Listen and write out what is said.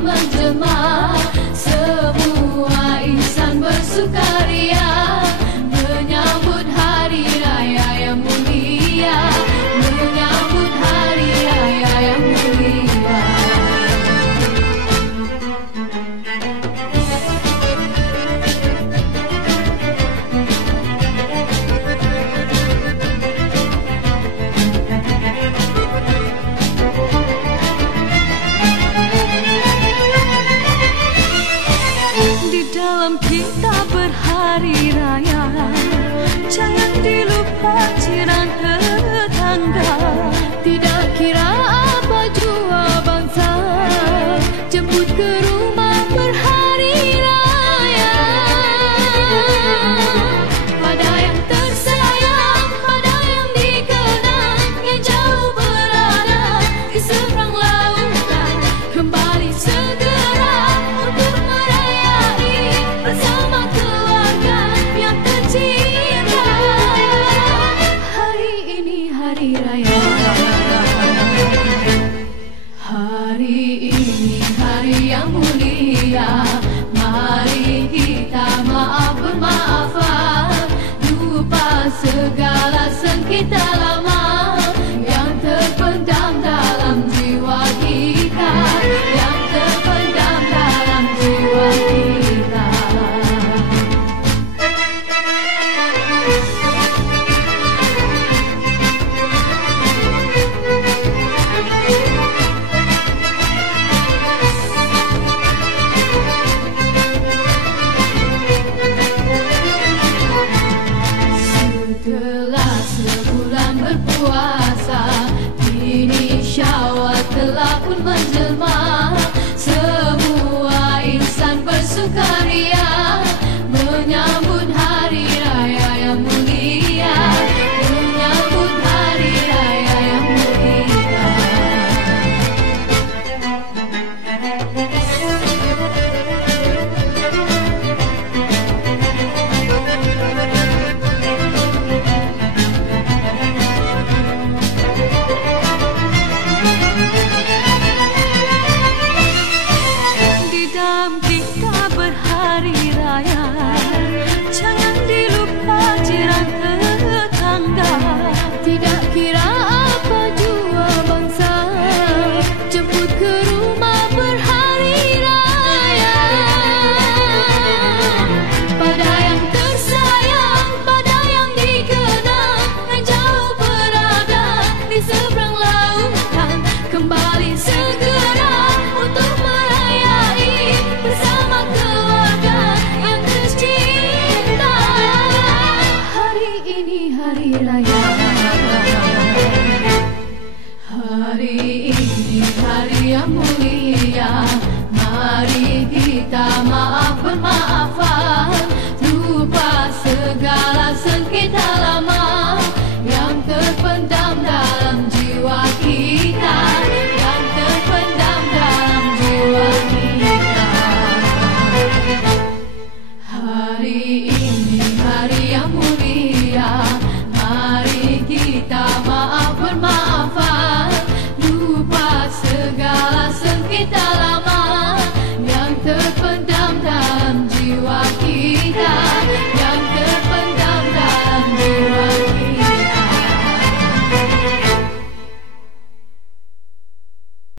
menjelma, semua insan bersukaria menyambut hari raya yang mulia, menyambut hari raya yang mulia. Di dalam kita berhari raya, jangan dilupa jiran tetangga. Tidak kira apa jua bangsa, jemput ke rumah berhari raya. Pada yang tersayang, pada yang dikenang, yang jauh berada di seberang lautan, kembali segera untuk merayai bersama keluarga yang tercinta. Hari ini hari raya, hari ini hari yang mulia.